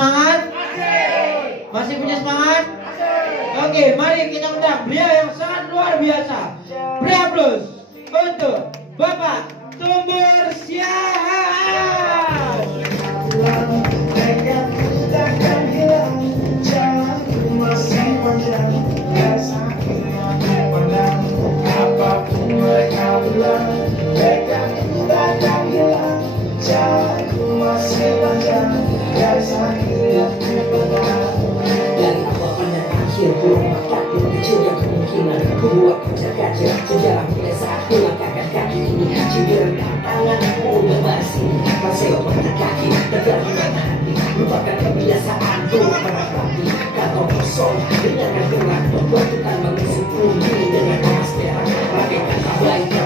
semangat? Masih punya semangat? Oke, mari kita undang beliau yang sangat luar biasa. Beri aplaus untuk Bapak Tumbur Siahaan. Dari awal pada akhir burung bakal munculnya kemungkinan kubuat kejar gajah sejarah mulai saat melangkahkan kaki ini cibiran tanganku udah basi masih obat kaki tergantung hati lupakan kebiasaan buruk merapati kata kosong dengarkan gerak membutuhkan mengisi bumi dengan panas merah pakai kata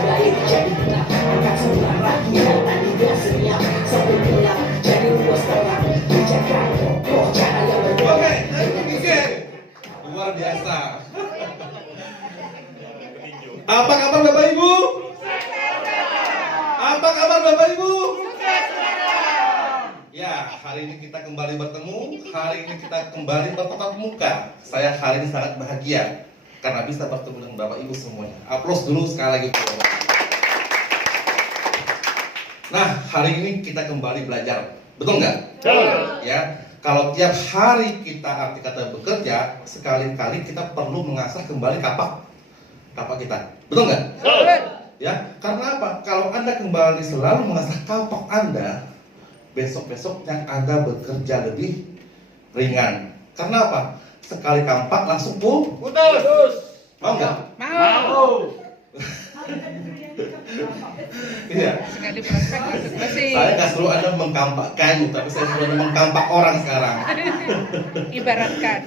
baik jadi gelap angkat semua lagi dan tadi gak senyap sampai gelap jadi luas terang menjaga pokok cara yang berbeda. Luar biasa. Apa kabar Bapak Ibu? Apa kabar Bapak Ibu? Ya, hari ini kita kembali bertemu. Hari ini kita kembali bertatap muka. Saya hari ini sangat bahagia karena bisa bertemu dengan Bapak Ibu semuanya. Aplaus dulu sekali lagi. Nah, hari ini kita kembali belajar. Betul nggak? Betul. Ya. Kalau tiap hari kita arti kata bekerja, sekali-kali kita perlu mengasah kembali kapak kita. Betul nggak? Betul. Ya, karena apa? Kalau Anda kembali selalu mengasah kapak Anda, besok-besoknya Anda bekerja lebih ringan. Karena apa? Sekali kampak langsung putus. Mau nggak? Mau. Iya. Sekali praktek masih Saya nggak suruh Anda mengkampak kayu, tapi saya suruh Anda mengkampak orang sekarang. ibaratkan.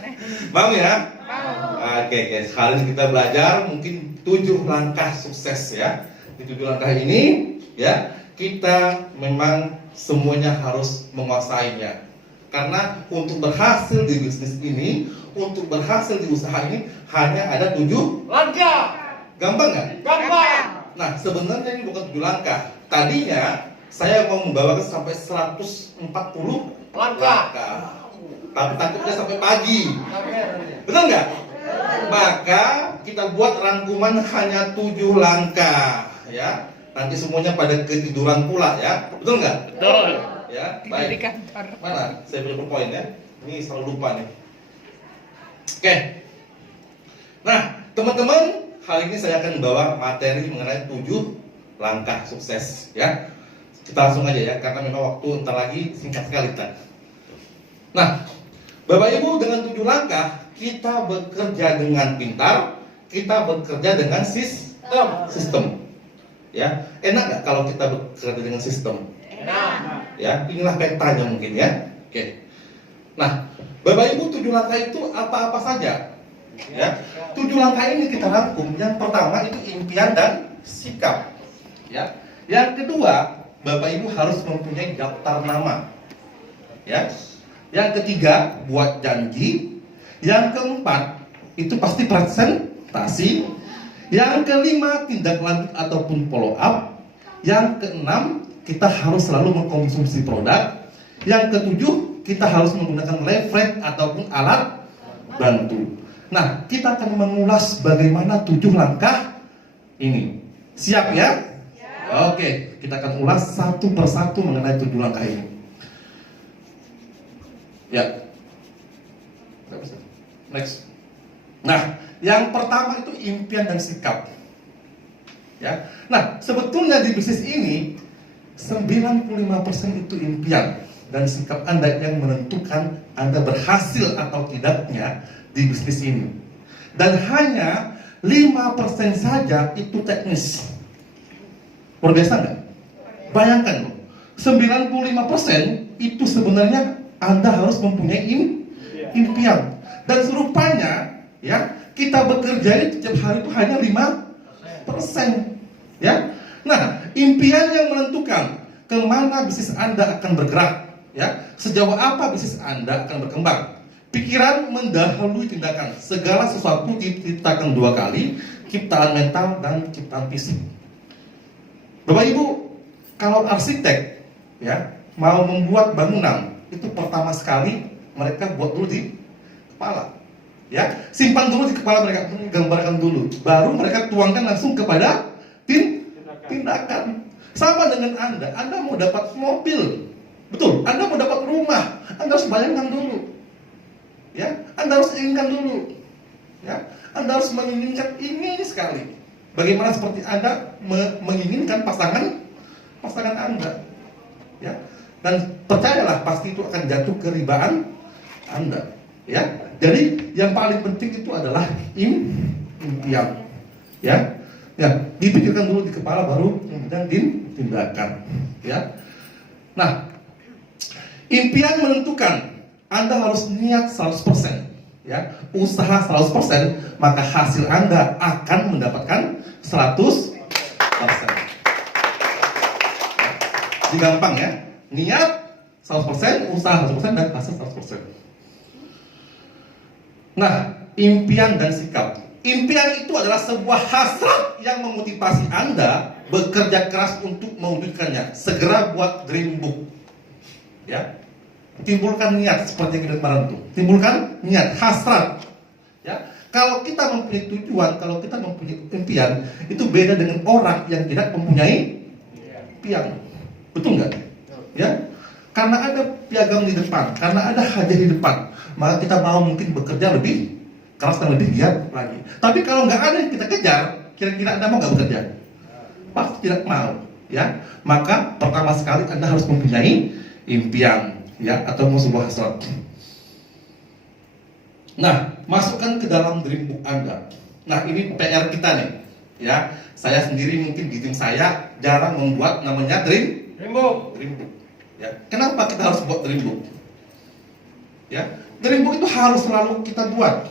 Mau ya? Mau. Oke guys, hari ini kita belajar mungkin 7 langkah sukses ya. Di 7 langkah ini ya, kita memang semuanya harus menguasainya. Karena untuk berhasil di bisnis ini, untuk berhasil di usaha ini hanya ada 7 Langkah. Gampang nggak? Gampang. Nah, sebenarnya ini bukan 7 langkah. Tadinya saya mau membawakan sampai 140 Langkah. Tapi takutnya sampai pagi. Betul nggak? Maka kita buat rangkuman hanya 7 langkah, ya. Nanti semuanya pada ketiduran pula, ya. Betul nggak? Betul. Ya, Di baik. kantor. Mana? Saya punya poin ya. Ini selalu lupa nih. Oke. Nah, teman-teman, hari ini saya akan membawa materi mengenai 7 langkah sukses, ya. Kita langsung aja ya, karena memang waktu entar lagi singkat sekali kan. Nah, Bapak Ibu, dengan 7 langkah kita bekerja dengan pintar, kita bekerja dengan sistem. Ya, enak nggak kalau kita bekerja dengan sistem? Enak. Ya, inilah petanya mungkin ya. Oke. Nah, Bapak Ibu, 7 langkah itu apa-apa saja? Ya, 7 langkah ini kita rangkum. Yang pertama itu impian dan sikap. Ya. Yang kedua, Bapak Ibu harus mempunyai daftar nama. Ya. Yang ketiga, buat janji. Yang keempat, itu pasti presentasi. Yang kelima, tindak lanjut ataupun follow up. Yang keenam, kita harus selalu mengkonsumsi produk. Yang ketujuh, kita harus menggunakan leverage ataupun alat bantu. Nah, kita akan mengulas bagaimana 7 langkah ini. Siap ya? Oke, kita akan ulas satu persatu mengenai 7 langkah ini. Ya. Next. Nah, yang pertama itu impian dan sikap. Ya. Nah, sebetulnya di bisnis ini 95% itu impian dan sikap Anda yang menentukan Anda berhasil atau tidaknya di bisnis ini. Dan hanya 5% saja itu teknis. Luar biasa nggak? Bayangkan loh, 95% itu sebenarnya Anda harus mempunyai impian. Dan serupanya ya, kita bekerja itu tiap hari itu hanya 5%. Ya. Nah, impian yang menentukan kemana bisnis Anda akan bergerak, ya, sejauh apa bisnis Anda akan berkembang. Pikiran mendahului tindakan. Segala sesuatu diciptakan 2 kali, ciptaan mental dan ciptaan fisik. Bapak Ibu, kalau arsitek ya mau membuat bangunan, itu pertama sekali mereka buat dulu di kepala. Ya, simpan dulu di kepala mereka, gambarkan dulu, baru mereka tuangkan langsung kepada tindakan. Sama dengan Anda mau dapat mobil, betul? Anda mau dapat rumah, Anda harus bayangkan dulu. Ya, Anda harus inginkan dulu. Ya, Anda harus menginginkan ini sekali. Bagaimana seperti Anda menginginkan pasangan Anda. Ya, dan percayalah pasti itu akan jatuh ke ribaan Anda. Ya, jadi yang paling penting itu adalah impian. Ya, dipikirkan dulu di kepala, baru kemudian tindakan. Ya, nah, impian menentukan. Anda harus niat 100%, ya, usaha 100%, maka hasil Anda akan mendapatkan 100%. Jadi gampang ya, niat 100%, usaha 100%, dan hasil 100%. Nah, impian dan sikap. Impian itu adalah sebuah hasrat yang memotivasi Anda bekerja keras untuk mewujudkannya. Segera buat dream book. Ya. Timbulkan niat seperti yang kita kemarin itu. Timbulkan niat, hasrat. Ya. Kalau kita mempunyai tujuan, kalau kita mempunyai impian, itu beda dengan orang yang tidak mempunyai impian. Betul nggak? Ya. Karena ada piagam di depan, karena ada hadiah di depan, maka kita mau mungkin bekerja lebih keras dan lebih giat lagi. Tapi kalau nggak ada yang kita kejar, kira-kira Anda mau nggak bekerja? Pasti tidak mau. Ya. Maka pertama sekali Anda harus mempunyai impian. Ya, atau sebuah hasrat. Nah, masukkan ke dalam dream book Anda. Nah, ini PR kita nih. Ya, saya sendiri mungkin di tim saya jarang membuat namanya dream book. Ya, kenapa kita harus buat dream book? Ya, dream book itu harus selalu kita buat.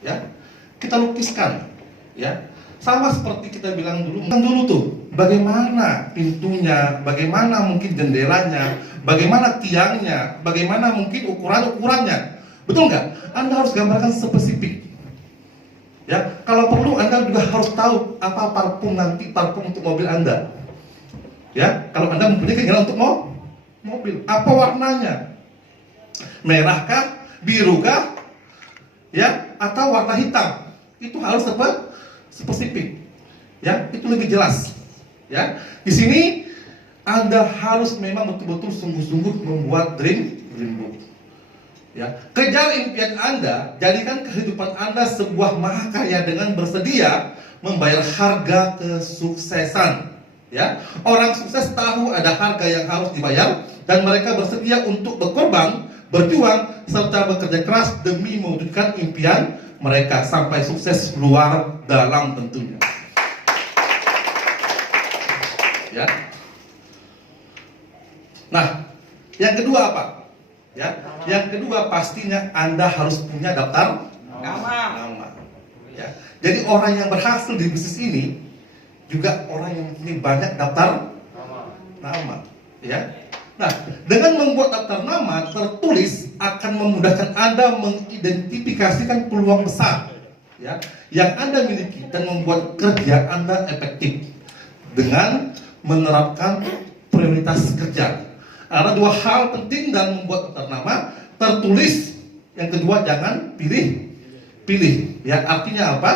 Ya, kita lukiskan. Ya, sama seperti kita bilang dulu tuh, bagaimana pintunya, bagaimana mungkin jendelanya, bagaimana tiangnya, bagaimana mungkin ukurannya. Betul nggak? Anda harus gambarkan spesifik. Ya, kalau perlu Anda juga harus tahu apa parfum untuk mobil Anda. Ya, kalau Anda mempunyai keinginan untuk mobil, apa warnanya? Merahkah, birukah, ya, atau warna hitam? Itu harus spesifik. Ya, itu lebih jelas. Ya, di sini Anda harus memang betul-betul sungguh-sungguh membuat dream book. Ya, kejar impian Anda, jadikan kehidupan Anda sebuah mahakarya dengan bersedia membayar harga kesuksesan. Ya, orang sukses tahu ada harga yang harus dibayar dan mereka bersedia untuk berkorban, berjuang serta bekerja keras demi mewujudkan impian mereka sampai sukses luar dalam tentunya. Ya. Nah, yang kedua apa? Ya, yang kedua pastinya Anda harus punya daftar nama. Ya. Jadi orang yang berhasil di bisnis ini juga orang yang mempunyai banyak daftar nama. Ya. Nah, dengan membuat daftar nama tertulis akan memudahkan Anda mengidentifikasikan peluang besar, ya, yang Anda miliki dan membuat kerja Anda efektif dengan menerapkan prioritas kerja. Ada dua hal penting dalam membuat daftar nama: tertulis, yang kedua jangan pilih. Ya, artinya apa?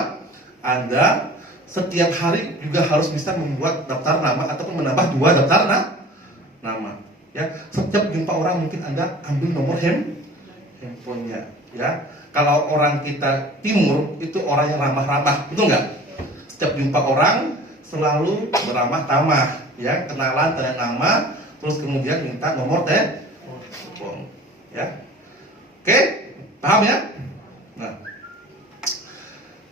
Anda setiap hari juga harus bisa membuat daftar nama ataupun menambah 2 daftar nama. Ya, setiap jumpa orang mungkin Anda ambil nomor handphonenya. Ya, kalau orang kita timur itu orang yang ramah-ramah, betul nggak? Setiap jumpa orang selalu beramah tamah, ya, kenalan, tanya nama, terus kemudian minta nomor telepon. Ya, oke, paham ya?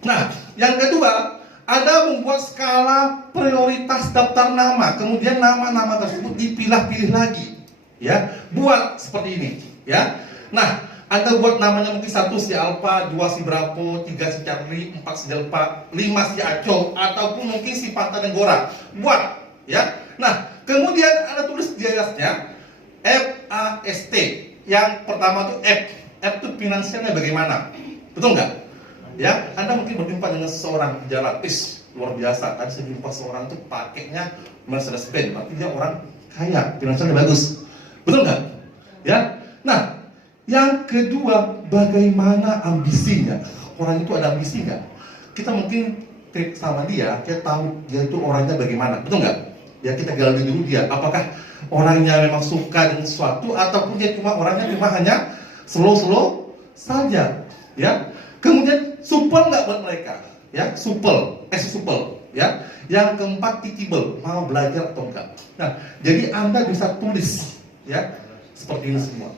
Nah, yang kedua, Anda membuat skala prioritas daftar nama, kemudian nama-nama tersebut dipilah-pilih lagi. Ya, buat seperti ini. Ya, nah, Anda buat namanya mungkin 1 si Alfa, 2 si Bravo, 3 si Charlie, 4 si Delta, 5 si Aco, ataupun mungkin si Panta dan Gora. Buat, ya. Nah, kemudian Anda tulis di atasnya FAST. Yang pertama tuh F itu finansialnya bagaimana? Betul nggak? Ya, Anda mungkin berjumpa dengan seseorang di jalan, luar biasa. Tadi saya jumpa seorang tuh pakainya Mercedes-Benz, berarti dia orang kaya, finansialnya bagus. Betul nggak? Ya. Nah, Yang kedua, bagaimana ambisinya? Orang itu ada ambisi nggak? Kita mungkin trip sama dia, kita tahu dia itu orangnya bagaimana, betul nggak? Ya kita gali dulu dia, apakah orangnya memang suka dengan sesuatu ataupun dia orangnya cuma hanya slow saja, ya. Kemudian supel nggak buat mereka, ya, supel, ya. Yang keempat, teachable, mau belajar atau enggak. Nah, jadi Anda bisa tulis, ya, seperti ini semua.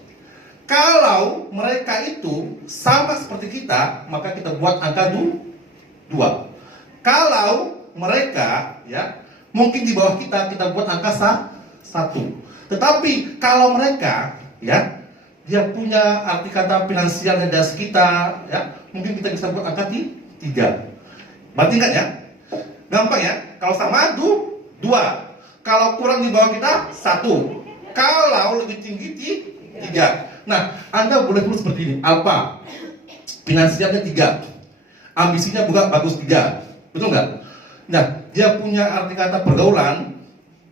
Kalau mereka itu sama seperti kita, maka kita buat angka 2. Kalau mereka, ya, mungkin di bawah kita buat angka 1. Tetapi kalau mereka, ya, dia punya arti kata finansial yang dari kita, ya, mungkin kita bisa buat angka 3. Berarti kan ya? Gampang ya? Kalau sama 2. Kalau kurang di bawah kita 1. Kalau lebih tinggi 3. Nah, Anda boleh tulis seperti ini. Alpha, finansialnya 3, ambisinya juga bagus 3, betul nggak? Nah, dia punya arti kata pergaulan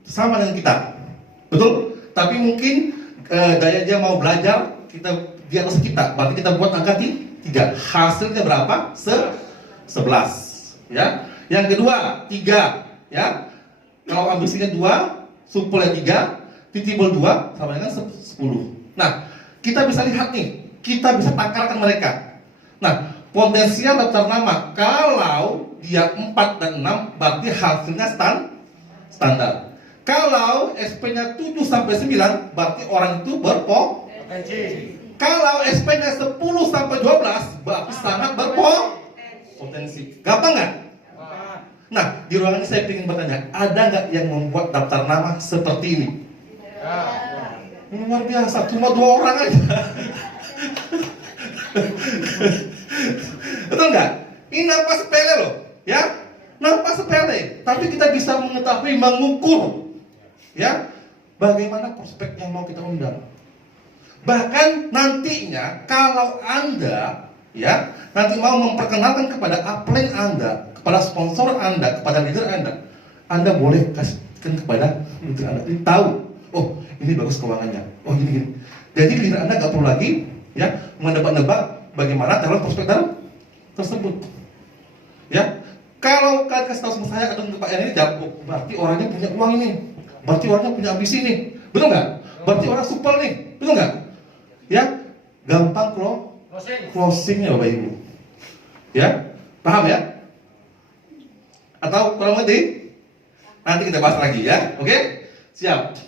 sama dengan kita, betul? Tapi mungkin daya dia mau belajar di atas kita, berarti kita buat angka 3. Hasilnya berapa? 11. Ya. Yang kedua 3, ya. Kalau ambisinya 2, supelnya 3, teachable 2, sama dengan 10. Nah, kita bisa lihat nih, kita bisa takarkan mereka. Nah, potensial daftar nama kalau dia 4 dan 6 berarti hasilnya standar. Kalau SP-nya 7 sampai 9 berarti orang itu berpotensi. Kalau SP-nya 10 sampai 12 berarti sangat berpotensi. Gampang nggak? Nah, di ruangan ini saya ingin bertanya, ada nggak yang membuat daftar nama seperti ini? Luar biasa, cuma 2 orang aja. Betul nggak? Ini nampak sepele loh, ya? Nampak sepele, tapi kita bisa mengetahui, mengukur, ya, bagaimana prospek yang mau kita undang. Bahkan nantinya kalau Anda, ya, nanti mau memperkenalkan kepada upline Anda, kepada sponsor Anda, kepada leader Anda boleh kasihkan kepada leader Anda. Ini tahu, oh ini bagus keuangannya, oh gini. Jadi leader Anda nggak perlu lagi, ya, menebak-nebak bagaimana calon prospek tersebut. Ya, kalau kalian kasih tahu sama saya atau Pak ini, berarti orangnya punya uang ini, berarti orangnya punya ambisi nih, betul nggak? Berarti orang supel nih, betul nggak? Ya, gampang closingnya Bapak Ibu. Ya, paham ya? Atau kurang lebih? Nanti kita bahas lagi ya, oke? Siap.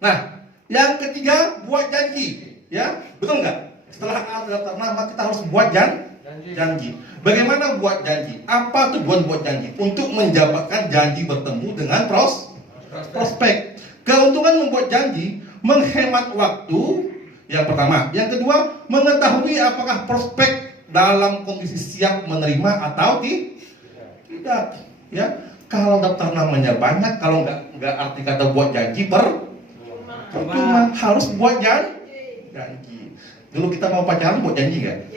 Nah, yang ketiga buat janji, ya, betul nggak? Setelah ada daftar nama kita harus buat janji. Bagaimana buat janji? Apa tujuan buat janji? Untuk menjabarkan janji bertemu dengan prospek. Keuntungan membuat janji menghemat waktu. Yang pertama, yang kedua, mengetahui apakah prospek dalam kondisi siap menerima atau tidak. Ya, kalau daftar namanya banyak, kalau nggak arti kata buat janji percuma, harus buat janji. Dulu kita mau pacaran buat janji nggak?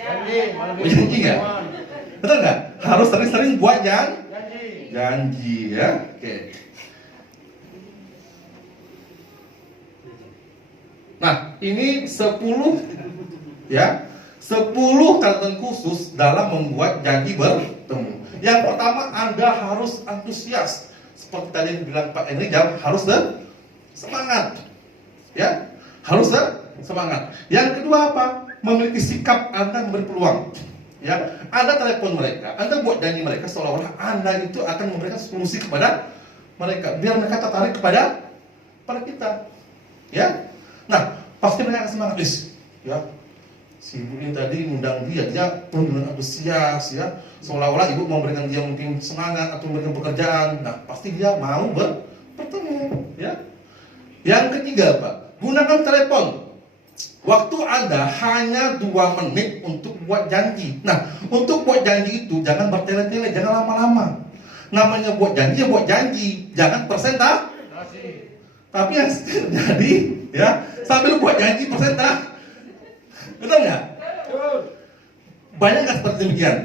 Buat janji nggak? Betul nggak? Harus sering-sering buat janji, ya. Oke. Nah, ini 10 catatan khusus dalam membuat janji bertemu. Yang pertama, Anda harus antusias. Seperti tadi yang bilang Pak Enrijal, harus semangat. Ya, harus semangat. Yang kedua apa? Memiliki sikap Anda memberi peluang. Ya, Anda telepon mereka, Anda buat janji mereka seolah-olah Anda itu akan memberikan solusi kepada mereka, biar mereka tertarik kepada kita. Ya. Nah, pasti mereka akan semangat, ya. Si ibu ini tadi undang dia penuh dengan antusias, ya. Seolah-olah ibu mau memberikan dia mungkin semangat atau memberikan pekerjaan. Nah, pasti dia mau bertemu, ya. Yang ketiga, Pak, gunakan telepon. Waktu Anda hanya 2 menit untuk buat janji. Nah, untuk buat janji itu jangan bertele-tele, jangan lama-lama. Namanya buat janji, ya buat janji, jangan persentase. Tapi yang terjadi, ya, sambil buat janji persentase. Betul nggak? Banyak nggak seperti demikian?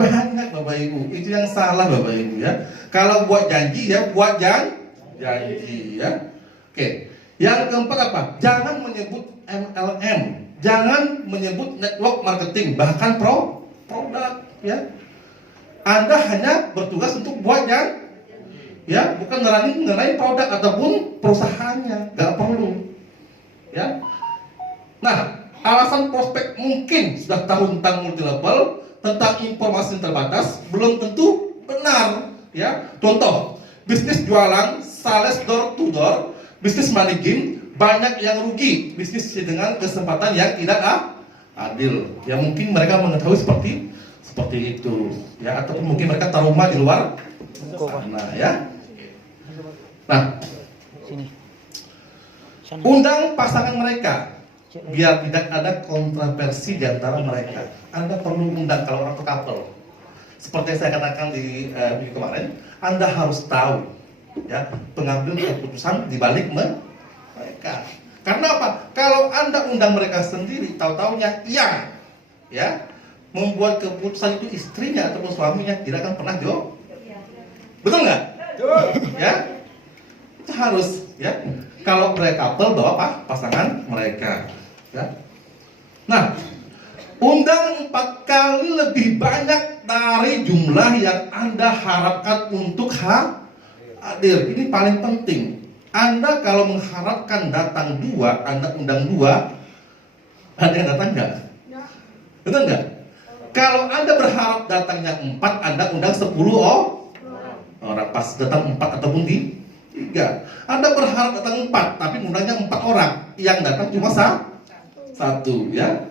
Banyak Bapak Ibu. Itu yang salah Bapak Ibu, ya. Kalau buat janji, ya buat janji, ya. Oke. Yang keempat apa? Jangan menyebut MLM. jangan menyebut network marketing, bahkan produk, ya. Anda hanya bertugas untuk buat yang, ya, bukan mengenai produk ataupun perusahaannya, nggak perlu, ya. Nah, alasan prospek mungkin sudah tahu tentang multi level, tentang informasi yang terbatas, belum tentu benar, ya. Contoh, bisnis jualan, sales door to door, bisnis money game, banyak yang rugi, bisnis dengan kesempatan yang tidak adil. Ya mungkin mereka mengetahui seperti itu, ya, ataupun mungkin mereka trauma di luar sana, ya. Nah, undang pasangan mereka biar tidak ada kontroversi di antara mereka. Anda perlu undang kalau orang couple. Seperti yang saya katakan di minggu kemarin, Anda harus tahu, ya, pengambil keputusan di balik mereka. Karena apa? Kalau Anda undang mereka sendiri, tahu-taunya yang, ya, membuat keputusan itu istrinya ataupun suaminya tidak akan pernah jawab. Betul nggak? Ya, itu harus, ya. Kalau mereka couple bawa apa? Pasangan mereka, ya. Nah, undang 4 kali lebih banyak dari jumlah yang Anda harapkan untuk hadir. Ini paling penting. Anda kalau mengharapkan datang 2, Anda undang 2, ada yang datang nggak? Betul nggak? Kalau Anda berharap datangnya 4, Anda undang 10 orang, pas datang 4 ataupun 3. Anda berharap datang 4, tapi undangnya 4 orang, yang datang cuma 1, ya.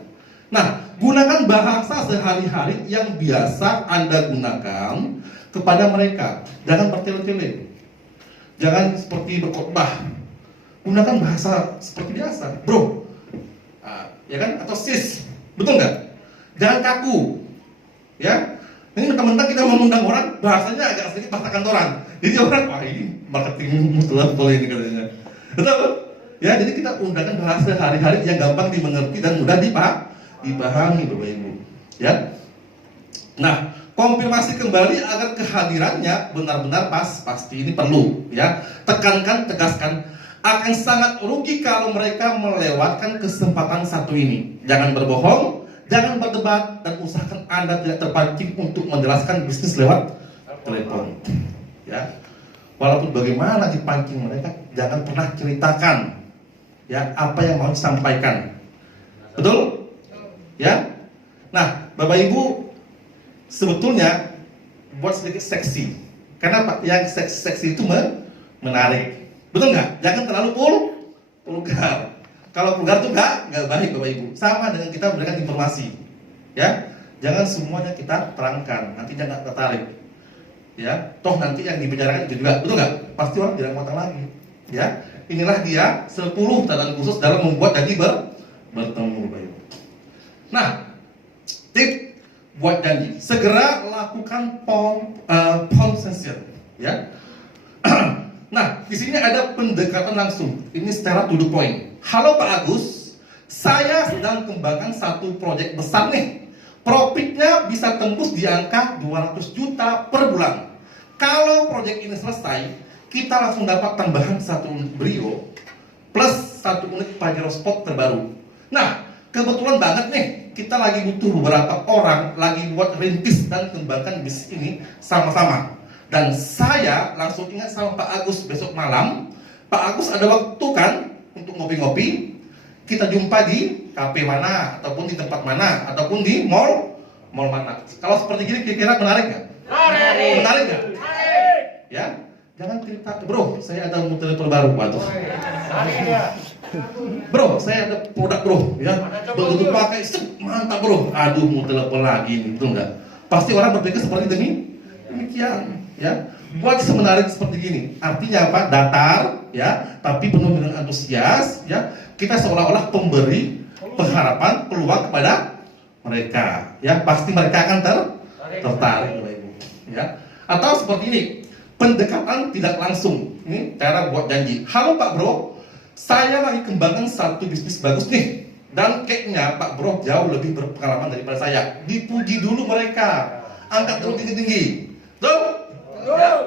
Nah, gunakan bahasa sehari-hari yang biasa Anda gunakan kepada mereka. Jangan bertele-tele. Jangan seperti berkhotbah. Gunakan bahasa seperti biasa, bro, ya kan? Atau sis, betul nggak? Jangan kaku, ya. Ini mentang-mentang kita mengundang orang, bahasanya agak sedikit bahasa kantoran. Jadi orang, wah ini marketing mutlak boleh ini katanya. Betul? Ya, jadi kita undangkan bahasa sehari-hari yang gampang dimengerti dan mudah dipahami, Bapak Ibu. Ya. Nah, konfirmasi kembali agar kehadirannya benar-benar pasti ini perlu, ya. Tekankan, tegaskan, akan sangat rugi kalau mereka melewatkan kesempatan satu ini. Jangan berbohong, jangan berdebat, dan usahakan Anda tidak terpancing untuk menjelaskan bisnis lewat telepon, ya. Walaupun bagaimana dipancing mereka, jangan pernah ceritakan, ya, apa yang mau disampaikan. Betul? Ya. Nah, Bapak Ibu, sebetulnya buat sedikit seksi. Karena yang seksi itu menarik. Betul nggak? Jangan terlalu vulgar. Kalau vulgar itu nggak baik, Bapak Ibu. Sama dengan kita memberikan informasi, ya. Jangan semuanya kita terangkan, nanti dia nggak tertarik, ya. Toh nanti yang dibicarakan itu juga, betul nggak? Pasti orang tidak mau datang lagi, ya. Inilah dia 10 catatan khusus dalam membuat janji bertemu, Bapak Ibu. Nah, tip buat janji, segera lakukan phone session, ya. Nah, di sini ada pendekatan langsung. Ini secara to the point. Halo Pak Agus, saya sedang kembangkan satu proyek besar nih. Profitnya bisa tembus di angka 200 juta per bulan. Kalau proyek ini selesai, kita langsung dapat tambahan 1 unit Brio plus 1 unit Pajero Sport terbaru. Nah, kebetulan banget nih, kita lagi butuh beberapa orang lagi buat rintis dan kembangkan bisnis ini sama-sama. Dan saya langsung ingat sama Pak Agus besok malam. Pak Agus ada waktu kan untuk ngopi-ngopi? Kita jumpa di kafe mana, ataupun di tempat mana, ataupun di mall mana. Kalau seperti gini kira-kira menarik nggak? Menarik nggak? Ya, jangan cerita, bro, saya ada telepon baru, waduh. Bro, saya ada produk bro, ya. Begitu pakai, mantap bro. Aduh, mau telepon lagi, betul nggak? Pasti orang berpikir seperti demikian. Ya, buat semenarik seperti gini, artinya apa? Datar, ya, tapi penuh dengan antusias, ya. Kita seolah-olah pemberi pengharapan, peluang kepada mereka, ya. Pasti mereka akan tertarik, Bapak Ibu, ya. Atau seperti ini, pendekatan tidak langsung. Ini cara buat janji. Halo Pak Bro, saya lagi kembangkan satu bisnis bagus nih, dan kayaknya Pak Bro jauh lebih berpengalaman daripada saya. Dipuji dulu mereka, angkat dulu tinggi-tinggi. Tuh. Ya.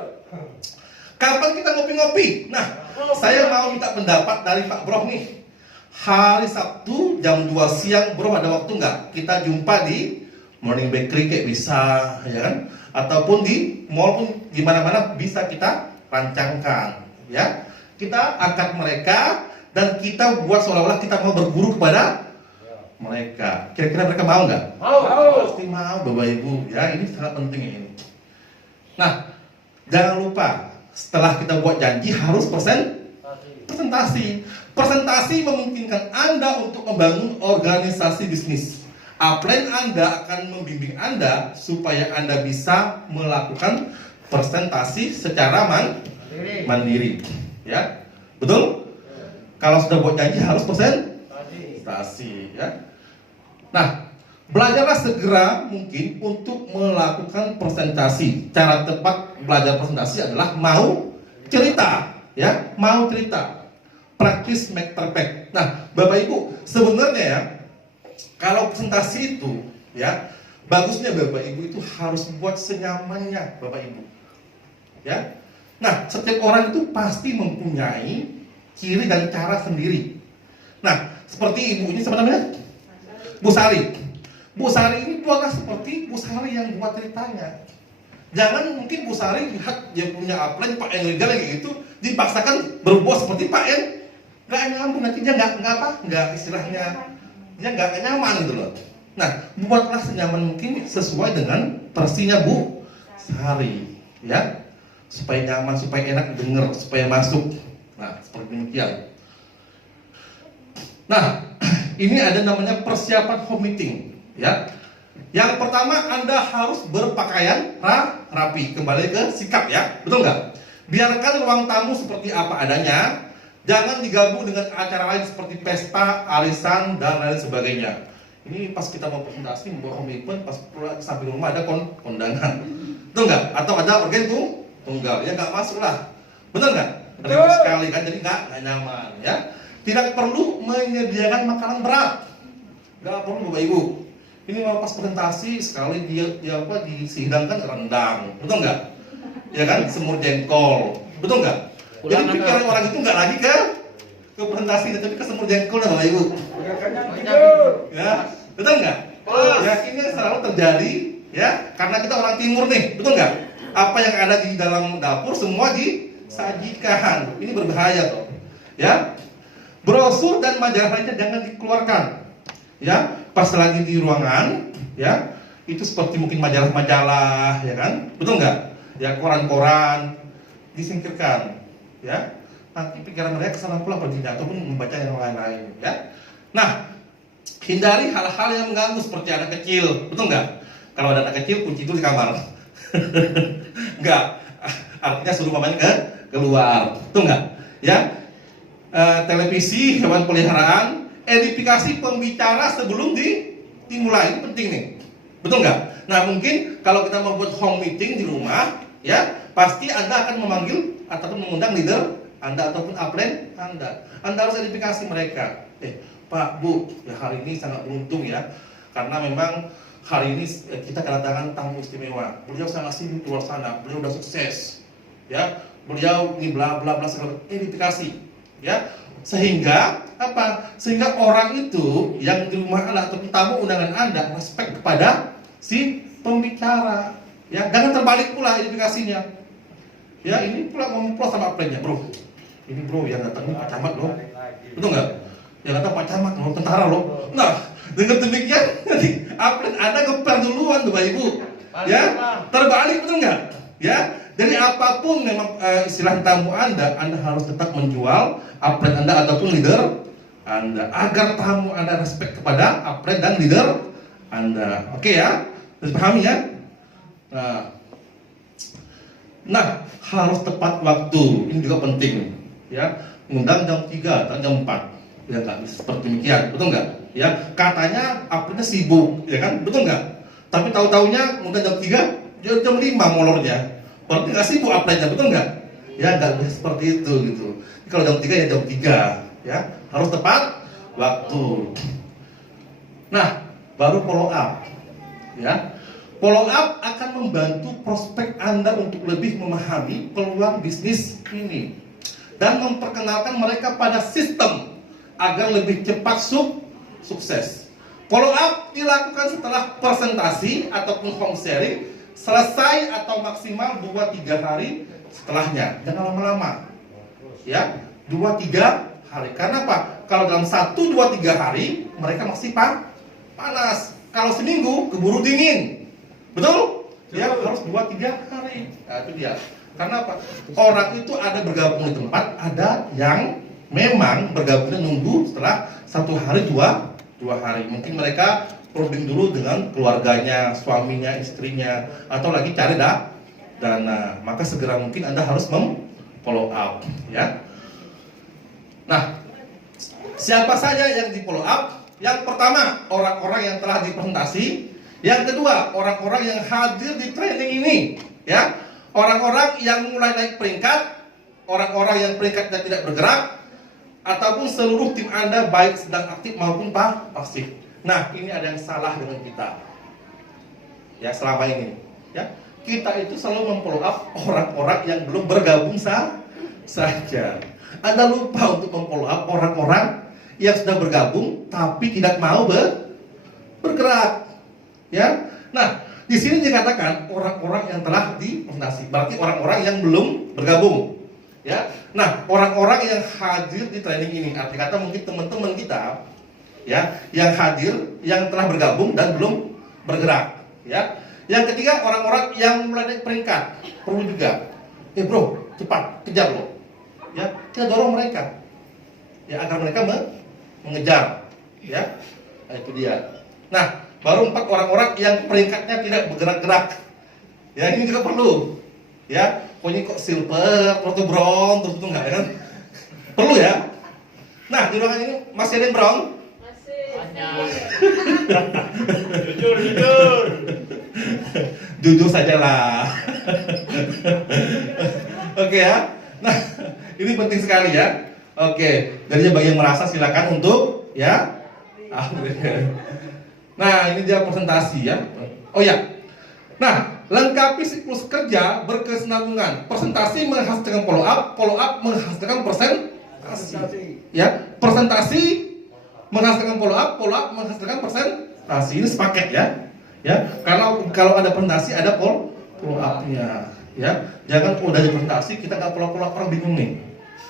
Kapan kita ngopi-ngopi? Nah, saya mau minta pendapat dari Pak Bro nih. hari Sabtu jam 2 siang bro ada waktu nggak? Kita jumpa di Morning Bakery kayak bisa, ya kan? Ataupun di mall pun di mana-mana bisa kita rancangkan, ya. Kita angkat mereka dan kita buat seolah-olah kita mau berguru kepada mereka. Kira-kira mereka mau nggak? Mau. Pasti mau, Bapak Ibu. Ya, ini sangat penting ini. Nah, jangan lupa setelah kita buat janji harus presentasi. Presentasi memungkinkan Anda untuk membangun organisasi bisnis. Upline Anda akan membimbing Anda supaya Anda bisa melakukan presentasi secara mandiri. Ya, betul? Kalau sudah buat janji harus presentasi. Ya. Nah, belajarlah segera mungkin untuk melakukan presentasi. Cara tepat belajar presentasi adalah mau cerita, ya, mau cerita. Practice make perfect. Nah, Bapak Ibu, sebenarnya ya, kalau presentasi itu, ya, bagusnya Bapak Ibu itu harus buat senyamannya, Bapak Ibu. Ya. Nah, setiap orang itu pasti mempunyai ciri dan cara sendiri. Nah, seperti ibu ini siapa namanya? Bu Sari. Bu Sari ini buatlah seperti Bu Sari yang buat ceritanya. Jangan mungkin Bu Sari lihat dia punya upline Pak En Rizal kayak gitu, dipaksakan berbuat seperti Pak En, nggak nyambung, nanti dia nggak istilahnya dia nggak nyaman gitu loh. Nah, buatlah senyaman mungkin sesuai dengan versinya Bu Sari, ya, supaya nyaman, supaya enak didengar, supaya masuk. Nah, seperti demikian. Nah, ini ada namanya persiapan home meeting, ya. Yang pertama Anda harus berpakaian rapi, kembali ke sikap, ya, betul nggak? Biarkan ruang tamu seperti apa adanya, jangan digabung dengan acara lain seperti pesta, arisan dan lain sebagainya. Ini pas kita mau presentasi, membawa komitmen, pas pulang sampai rumah ada kondangan, betul nggak? Atau ada organ tunggal, ya nggak masuk lah, betul nggak? Ribut sekali kan, jadi nggak nyaman, ya. Tidak perlu menyediakan makanan berat, nggak perlu Bapak Ibu. Ini mau pas presentasi sekali dia disidangkan rendang, betul nggak? Ya kan, semur jengkol, betul nggak? Jadi pikiran orang itu nggak lagi ke presentasi, tapi ke semur jengkol, Bapak Ibu. Ya, betul nggak? Ya, ini selalu terjadi, ya, karena kita orang timur nih, betul nggak? Apa yang ada di dalam dapur semua disajikan, ini berbahaya toh, ya. Brosur dan majalah lainnya jangan dikeluarkan, ya. Pas lagi di ruangan, ya, itu seperti mungkin majalah-majalah, ya kan, betul nggak? Ya, koran-koran disingkirkan, ya. Nanti pikiran mereka kesana pula perginya ataupun membaca yang lain-lain, ya. Nah, hindari hal-hal yang mengganggu seperti anak kecil, betul nggak? Kalau ada anak kecil kunci itu di kamar, nggak, artinya suruh mamanya keluar, betul nggak? Ya. Televisi, hewan peliharaan, edifikasi pembicara sebelum dimulai, ini penting nih, betul nggak? Nah, mungkin kalau kita mau buat home meeting di rumah, ya, pasti Anda akan memanggil ataupun mengundang leader Anda ataupun upline Anda. Anda harus edifikasi mereka. Pak, Bu, ya hari ini sangat beruntung ya, karena memang hari ini kita kedatangan tamu istimewa. Beliau sangat sibuk di luar sana, beliau udah sukses, ya, beliau ini bla bla bla segala, edifikasi. Ya, sehingga apa? Sehingga orang itu yang di rumah Anda atau tamu undangan Anda respect kepada si pembicara. Ya, jangan terbalik pula edifikasinya. Ya, ini pula ngompol sama upline-nya, bro. Ini bro yang datang ini Pak Camat loh, betul nggak? Yang datang Pak Camat loh, tentara loh. Nah, dengan demikian nanti upline Anda ngepel duluan, Bapak Ibu. Ya, terbalik, betul nggak? Ya. Jadi apapun memang istilah tamu Anda harus tetap menjual upline Anda ataupun leader Anda agar tamu Anda respect kepada upline dan leader Anda. Oke ya? Bisa pahami ya? Nah, harus tepat waktu. Ini juga penting, ya. Ngundang jam 3 atau jam 4. Ya nggak bisa seperti demikian, betul nggak? Ya, katanya upline-nya sibuk, ya kan? Betul nggak? Tapi tahu-taunya ngundang jam 3, jam 5 molornya. Berarti nggak sibuk upline-nya, betul nggak? Ya nggak bisa seperti itu gitu. Kalau jam 3 ya jam 3, ya harus tepat waktu. Nah, baru follow up, ya. Follow up akan membantu prospek Anda untuk lebih memahami peluang bisnis ini dan memperkenalkan mereka pada sistem agar lebih cepat sukses. Follow up dilakukan setelah presentasi ataupun home sharing selesai atau maksimal 2-3 hari setelahnya. Jangan lama-lama. Ya, 2-3 hari. Karena apa? Kalau dalam 1-2-3 hari mereka masih panas. Kalau seminggu keburu dingin. Betul? Ya, harus 2-3 hari. Nah, itu dia. Karena apa? Orang itu ada bergabung di tempat, ada yang memang bergabungnya nunggu setelah 1 hari 2 hari. Mungkin mereka probing dulu dengan keluarganya, suaminya, istrinya, atau lagi cari dana. Maka segera mungkin Anda harus follow up, ya. Nah, siapa saja yang di follow up? Yang pertama, orang-orang yang telah dipresentasi. Yang kedua, orang-orang yang hadir di training ini, ya. Orang-orang yang mulai naik peringkat, orang-orang yang peringkatnya tidak bergerak, ataupun seluruh tim Anda baik sedang aktif maupun pasif. Nah, ini ada yang salah dengan kita. Ya, selama ini, ya. Kita itu selalu memfollow up orang-orang yang belum bergabung saja. Anda lupa untuk memfollow up orang-orang yang sudah bergabung tapi tidak mau bergerak. Ya. Nah, di sini dikatakan orang-orang yang telah dipresentasi, berarti orang-orang yang belum bergabung. Ya. Nah, orang-orang yang hadir di training ini, arti kata mungkin teman-teman kita, ya, yang hadir, yang telah bergabung dan belum bergerak. Ya. Yang ketiga, orang-orang yang mulai naik peringkat, perlu juga, bro, cepat kejar lo. Ya, kita dorong mereka, ya, agar mereka mengejar. Ya, nah, itu dia. Nah, baru 4 orang-orang yang peringkatnya tidak bergerak-gerak. Ya, ini juga perlu. Ya, pokoknya kok silver, atau bronze, terus itu enggak, ya kan? Perlu ya. Nah, di ruangan ini masih ada yang bronze? Masih. Jujur. Jujur sajalah. Oke ya. Nah, ini penting sekali ya. Oke, jadinya bagi yang merasa silakan untuk ya. Nah, ini dia presentasi ya. Oh ya. Nah, lengkapi siklus kerja berkesinambungan. Presentasi menghasilkan follow up menghasilkan presentasi. Ya, presentasi menghasilkan follow up menghasilkan presentasi. Ini sepaket ya. Ya, kalau ada presentasi ada follow up-nya. Ya, jangan udah di presentasi kita nggak follow up, orang bingung nih.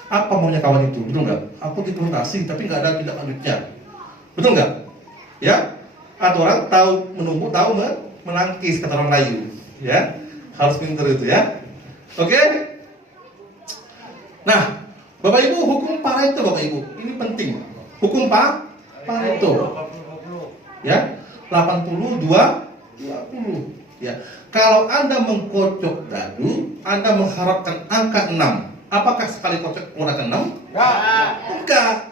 Apa maunya kawan itu? Betul nggak? Aku di presentasi tapi nggak ada tindak lanjutnya. Betul nggak? Ya, atau orang tahu menunggu, tahu menangkis, kata orang Melayu, ya, harus pintar itu ya. Oke. Nah, Bapak Ibu, hukum Pareto, Bapak Ibu, ini penting. Hukum Pareto, ya, 80-20. Ya, kalau Anda mengkocok dadu, Anda mengharapkan angka 6. Apakah sekali kocok keluar angka 6? Enggak.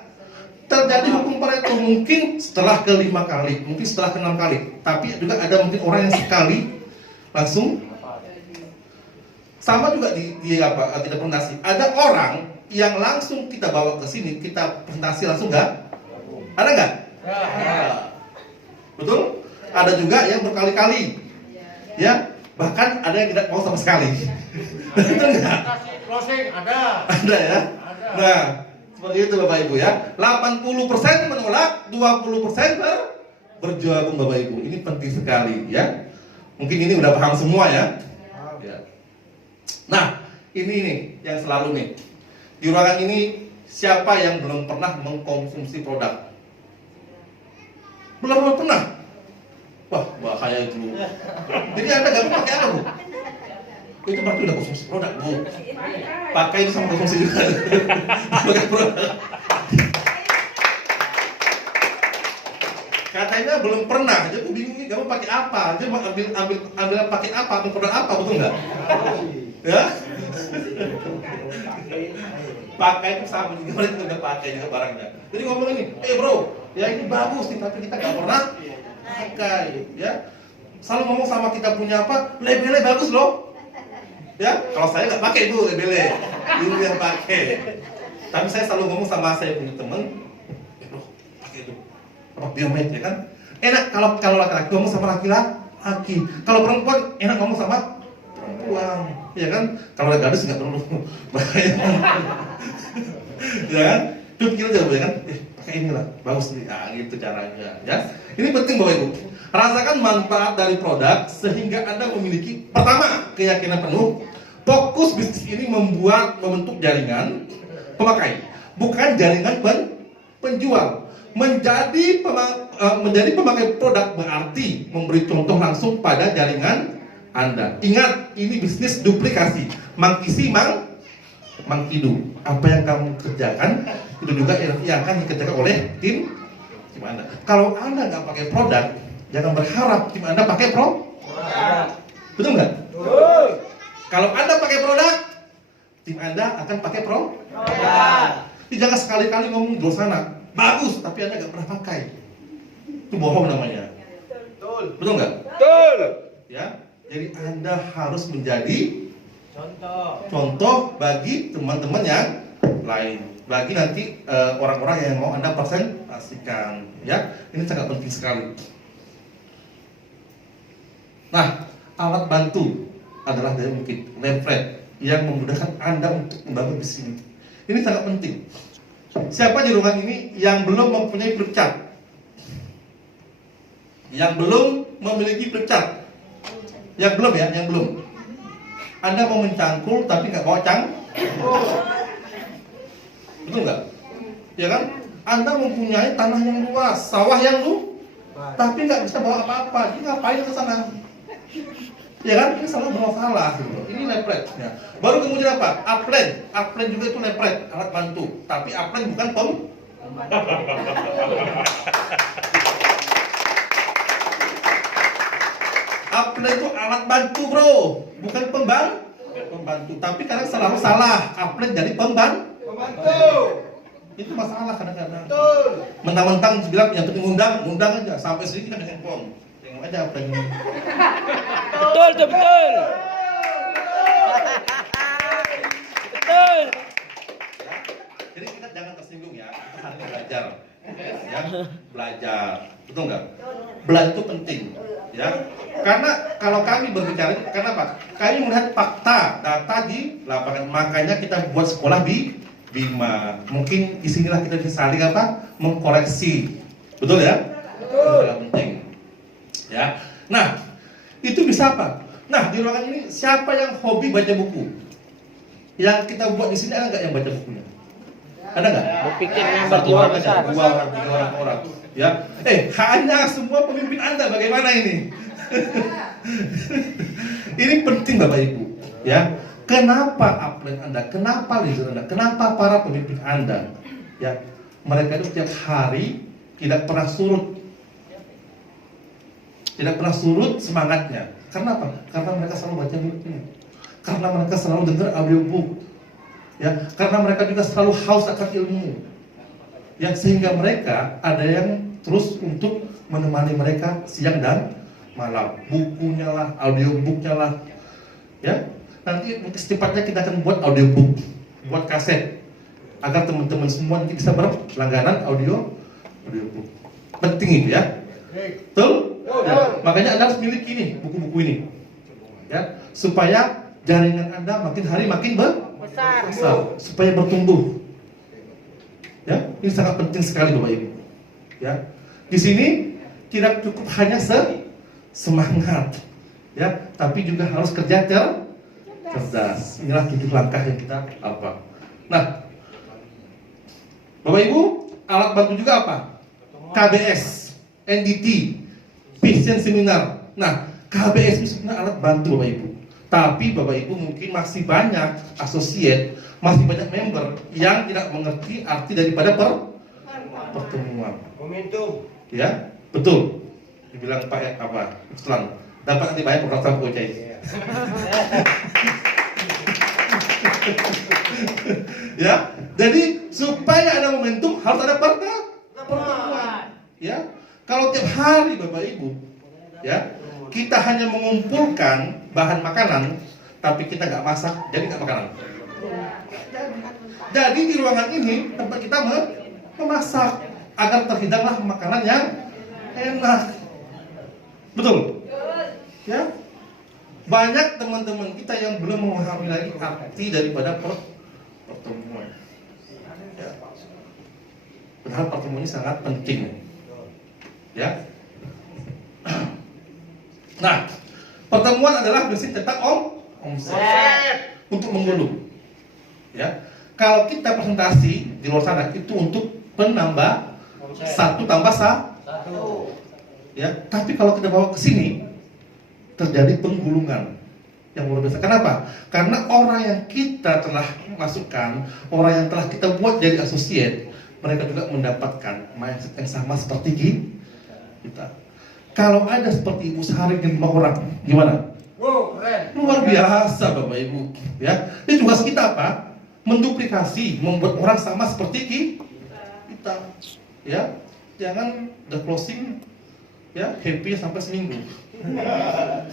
Terjadi hukum Pareto mungkin setelah ke-5 kali, mungkin setelah ke-6 kali. Tapi juga ada mungkin orang yang sekali langsung. Sama juga di tidak presentasi. Ada orang yang langsung kita bawa ke sini, kita presentasi langsung enggak? Ada enggak? Betul? Ada juga yang berkali-kali. Ya, bahkan ada yang tidak mau sama sekali. Betul enggak? Closing ada. Ada ya? Nah, seperti itu Bapak Ibu ya. 80% menolak, 20% bergabung Bapak Ibu. Ini penting sekali ya. Mungkin ini udah paham semua ya. Nah, ini nih yang selalu nih. Di ruangan ini siapa yang belum pernah mengkonsumsi produk? Belum pernah. Wah, bahaya itu. Jadi Anda gabung pakai apa, Bu? Itu berarti udah konsumsi produk, Bu. Pakai itu sama konsumsi juga. Pakai produk. Katanya belum pernah, jadi aku bingung nih kamu pakai apa? Dia mau ambil pakai apa? Ambil produk apa, betul nggak? Ya? Pakai itu sama juga, mereka udah pakai juga barangnya. Jadi ngomong ini, bro, ya ini bagus nih, tapi kita nggak pernah pakai, ya. Selalu ngomong sama kita punya apa? Labelnya bagus loh. Ya, kalau saya nggak pakai itu labelnya, ini yang pakai. Tapi saya selalu ngomong sama saya punya teman, bro, pakai itu. Biomed ya kan, enak kalau laki-laki ngomong sama laki-laki, kalau perempuan enak ngomong sama perempuan, ya kan? Kalau gadis nggak perlu bahaya, ya kan? Itu pikir aja ya kan, pakai inilah, bagus nih, nah, gitu caranya, ya. Ini penting Bapak Ibu. Rasakan manfaat dari produk sehingga Anda memiliki pertama keyakinan penuh. Fokus bisnis ini membentuk jaringan pemakai, bukan jaringan penjual. Menjadi pemakai produk berarti memberi contoh langsung pada jaringan Anda. Ingat, ini bisnis duplikasi. Mangkisi mangkidu. Apa yang kamu kerjakan itu juga yang akan dikerjakan oleh tim Anda. Kalau Anda nggak pakai produk, jangan berharap tim Anda pakai produk. Betul nggak? Betul. Kalau Anda pakai produk, tim Anda akan pakai produk. Jadi jangan sekali-kali ngomong di luar sana bagus, tapi Anda nggak pernah pakai. Itu bohong namanya. Betul nggak? Betul. Ya. Jadi Anda harus menjadi contoh bagi teman-teman yang lain, bagi nanti orang-orang yang mau Anda presentasikan, ya. Ini sangat penting sekali. Nah, alat bantu adalah dari mungkin leaflet yang memudahkan Anda untuk membangun bisnis ini. Ini sangat penting. Siapa di ruangan ini yang belum mempunyai flip chart? Yang belum memiliki flip chart? Yang belum ya, yang belum. Anda mau mencangkul tapi nggak bawa betul nggak? Ya kan? Anda mempunyai tanah yang luas, sawah yang tapi nggak bisa bawa apa-apa. Ini ngapain ke sana? Ya kan? Ini salah bermasalah gitu. Ini lepret. Ya. Baru kemudian apa? Upland. Upland juga itu lepret, alat bantu. Tapi upland bukan upland itu alat bantu bro, bukan pembantu. Tapi kadang selalu salah. Upland jadi pembantu. Itu masalah kadang-kadang. Mentang-mentang bilang yang penting undang aja. Sampai sini kita dengan handphone. Tengok aja upland ini. Betul. Jadi kita jangan tersinggung ya. Kita harus belajar. Ya, belajar. Betul nggak? Belajar itu penting. Ya, karena kalau kami berbicara, kenapa? Kami melihat fakta, data di lapangan, makanya kita buat sekolah Bima. Mungkin disinilah kita bisa saling mengkoreksi, betul ya? Betul. Itu penting. Ya, nah itu bisa apa? Nah di ruangan ini siapa yang hobi baca buku? Yang kita buat di sini ada nggak yang baca bukunya? Ada nggak? Berpikir yang Satu berjiwa orang besar. aja, 2 orang, 3 orang. Ya, hanya semua pemimpin Anda bagaimana ini? Ini penting Bapak Ibu, ya. Kenapa upline Anda? Kenapa leader Anda? Kenapa para pemimpin Anda? Ya, mereka itu tiap hari tidak pernah surut. Tidak pernah surut semangatnya. Karena apa? Karena mereka selalu baca buku. Karena mereka selalu dengar audiobook. Ya, karena mereka juga selalu haus akan ilmu. Ya, sehingga mereka ada yang terus untuk menemani mereka siang dan malam. Bukunya lah, audiobooknya lah. Ya, nanti secepatnya kita akan buat audiobook, buat kaset, agar teman-teman semua nanti bisa berlangganan audiobook. Penting itu ya. Betul? Ya. Makanya Anda harus miliki ini, buku-buku ini. Ya, supaya jaringan Anda makin hari makin besar, supaya bertumbuh. Ya, ini sangat penting sekali Bapak Ibu. Ya, di sini tidak cukup hanya semangat, ya, tapi juga harus kerja cerdas. Inilah 7 langkah yang kita apa. Nah, Bapak Ibu, alat bantu juga apa? KBS, NDT, Vision Seminar. Nah, KBS itu sebenarnya alat bantu Bapak Ibu. Tapi Bapak Ibu mungkin masih banyak associate, masih banyak member yang tidak mengerti arti daripada pertemuan. Momentum. Ya, betul. Dibilang Pak Islam, dapat nanti banyak program goceng. Ya, jadi supaya ada momentum harus ada pertemuan. Ya, kalau tiap hari Bapak Ibu, ya, kita hanya mengumpulkan bahan makanan, tapi kita nggak masak, jadi nggak makanan. Jadi di ruangan ini tempat kita memasak agar terhidanglah makanan yang enak. Betul? Ya. Banyak teman-teman kita yang belum memahami lagi arti daripada pertemuan. Ya. Padahal pertemuan ini sangat penting. Ya. Nah, pertemuan adalah prinsip tentang omset untuk menggulung. Ya. Kalau kita presentasi di luar sana itu untuk penambah 1 tambah 1. Ya, tapi kalau kita bawa ke sini terjadi penggulungan yang luar biasa. Kenapa? Karena orang yang kita telah masukkan, orang yang telah kita buat jadi associate, mereka juga mendapatkan mindset yang sama seperti kita. Kalau ada seperti Ibu sehari dengan 5 orang, gimana? Wow, keren. Luar biasa Bapak Ibu. Ya, ini tugas kita apa? Menduplikasi, membuat orang sama seperti kita. Ya, jangan udah closing, ya happy sampai seminggu.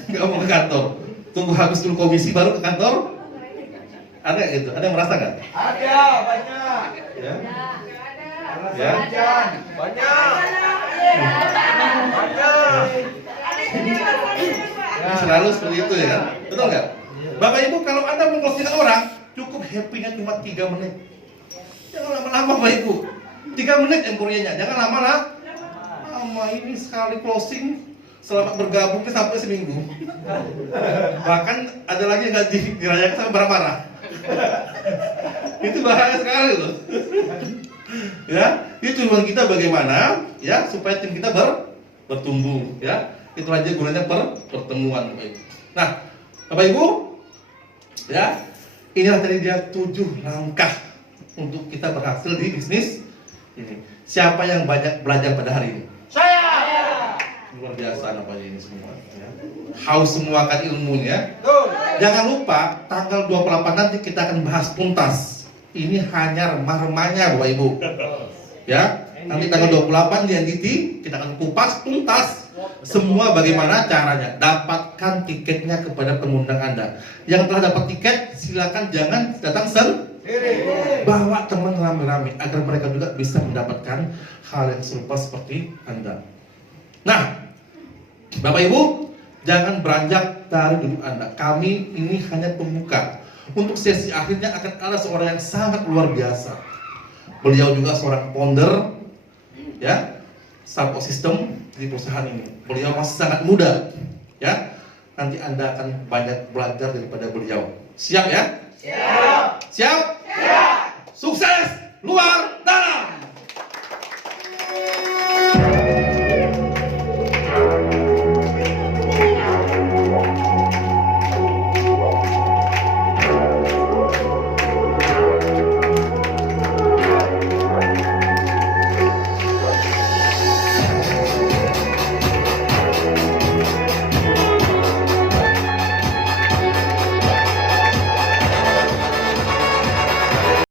Nggak mau ke kantor. Tunggu habis dulu komisi baru ke kantor. Ada gitu? Ada yang merasa nggak? Ada, banyak. Ya. Ya. Banyak. Ini selalu seperti itu ya kan? Betul nggak? Bapak Ibu kalau Anda mau closing orang, cukup happy-nya cuma 3 menit. Jangan lama-lama Bapak Ibu. 3 menit emporianya, jangan lama-lama. Lama ini sekali closing, selamat bergabungnya sampai seminggu. Bahkan ada lagi yang nggak dirayakan sampai marah-marah. Itu bahaya sekali loh. Ya, itu tujuan kita bagaimana ya supaya tim kita bertumbuh ya. Itu aja gunanya pertemuan Bapak Ibu. Nah, Bapak Ibu ya, inilah tadi dia 7 langkah untuk kita berhasil di bisnis ini. Siapa yang banyak belajar pada hari ini? Saya. Luar biasa Bapak ini semua ya. Haus semua kan ilmunya. Tuh. Jangan lupa tanggal 28 nanti kita akan bahas tuntas. Ini hanya remah-remahnya Bapak Ibu. Ya, nanti tanggal 28 di NDT kita akan kupas tuntas semua bagaimana caranya. Dapatkan tiketnya kepada pengundang Anda. Yang telah dapat tiket silakan jangan datang sendiri. Bawa teman rame-rame agar mereka juga bisa mendapatkan hal yang serupa seperti Anda. Nah, Bapak Ibu, jangan beranjak dari duduk Anda. Kami ini hanya pembuka. Untuk sesi akhirnya akan ada seorang yang sangat luar biasa. Beliau juga seorang founder, ya, support system di perusahaan ini. Beliau masih sangat muda, ya. Nanti Anda akan banyak belajar daripada beliau. Siap ya? Siap. Siap? Siap. Sukses luar